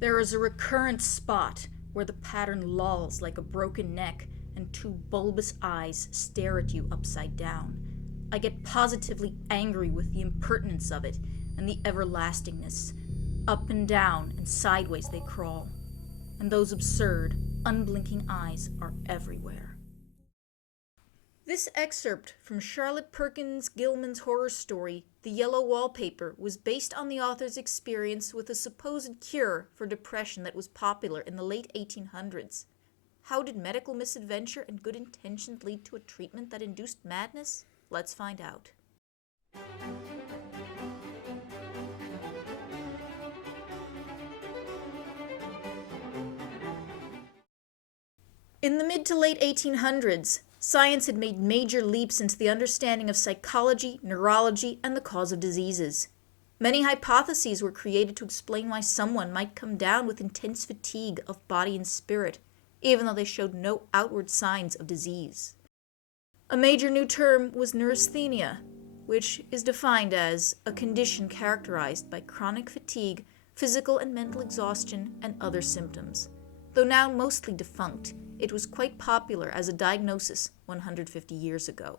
There is a recurrent spot where the pattern lolls like a broken neck and two bulbous eyes stare at you upside down. I get positively angry with the impertinence of it and the everlastingness. Up and down and sideways they crawl. And those absurd, unblinking eyes are everywhere. This excerpt from Charlotte Perkins Gilman's horror story, The Yellow Wallpaper, was based on the author's experience with a supposed cure for depression that was popular in the late 1800s. How did medical misadventure and good intentions lead to a treatment that induced madness? Let's find out. In the mid to late 1800s, science had made major leaps into the understanding of psychology, neurology, and the cause of diseases. Many hypotheses were created to explain why someone might come down with intense fatigue of body and spirit, even though they showed no outward signs of disease. A major new term was neurasthenia, which is defined as a condition characterized by chronic fatigue, physical and mental exhaustion, and other symptoms. Though now mostly defunct, it was quite popular as a diagnosis 150 years ago.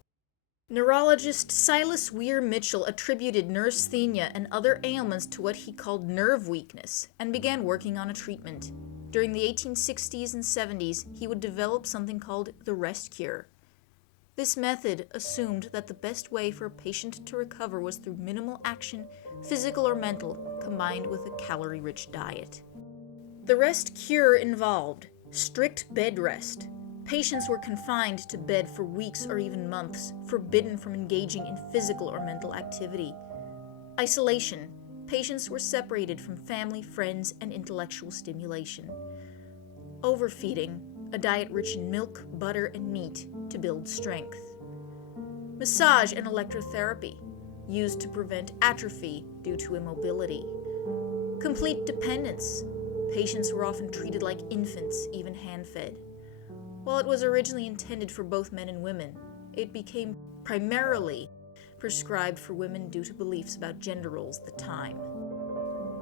Neurologist Silas Weir Mitchell attributed neurasthenia and other ailments to what he called nerve weakness and began working on a treatment. During the 1860s and 70s, he would develop something called the rest cure. This method assumed that the best way for a patient to recover was through minimal action, physical or mental, combined with a calorie-rich diet. The rest cure involved strict bed rest. Patients were confined to bed for weeks or even months, forbidden from engaging in physical or mental activity. Isolation. Patients were separated from family, friends, and intellectual stimulation. Overfeeding. A diet rich in milk, butter, and meat to build strength. Massage and electrotherapy, used to prevent atrophy due to immobility. Complete dependence. Patients were often treated like infants, even hand-fed. While it was originally intended for both men and women, it became primarily prescribed for women due to beliefs about gender roles at the time.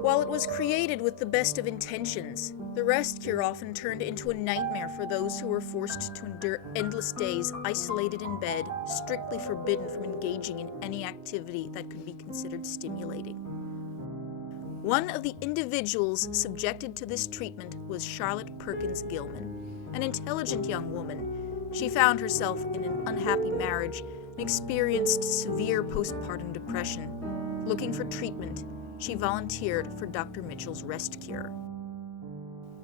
While it was created with the best of intentions, the rest cure often turned into a nightmare for those who were forced to endure endless days isolated in bed, strictly forbidden from engaging in any activity that could be considered stimulating. One of the individuals subjected to this treatment was Charlotte Perkins Gilman, an intelligent young woman. She found herself in an unhappy marriage and experienced severe postpartum depression. Looking for treatment, she volunteered for Dr. Mitchell's rest cure.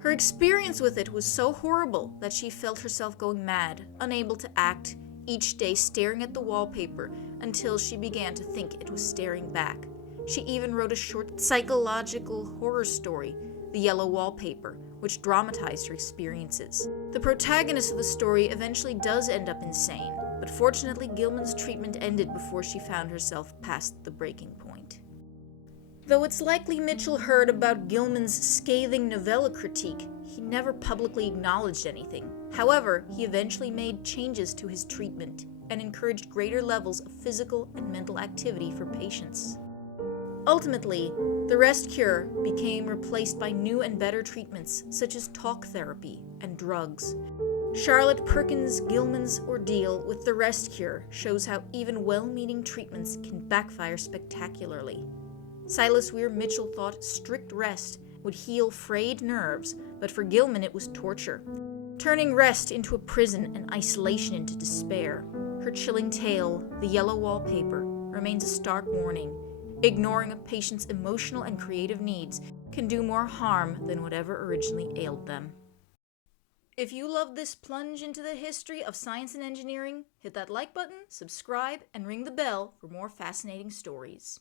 Her experience with it was so horrible that she felt herself going mad, unable to act, each day staring at the wallpaper until she began to think it was staring back. She even wrote a short psychological horror story, The Yellow Wallpaper, which dramatized her experiences. The protagonist of the story eventually does end up insane, but fortunately Gilman's treatment ended before she found herself past the breaking point. Though it's likely Mitchell heard about Gilman's scathing novella critique, he never publicly acknowledged anything. However, he eventually made changes to his treatment and encouraged greater levels of physical and mental activity for patients. Ultimately, the rest cure became replaced by new and better treatments such as talk therapy and drugs. Charlotte Perkins Gilman's ordeal with the rest cure shows how even well-meaning treatments can backfire spectacularly. Silas Weir Mitchell thought strict rest would heal frayed nerves, but for Gilman it was torture, turning rest into a prison and isolation into despair. Her chilling tale, The Yellow Wallpaper, remains a stark warning. Ignoring a patient's emotional and creative needs can do more harm than whatever originally ailed them. If you love this plunge into the history of science and engineering, hit that like button, subscribe, and ring the bell for more fascinating stories.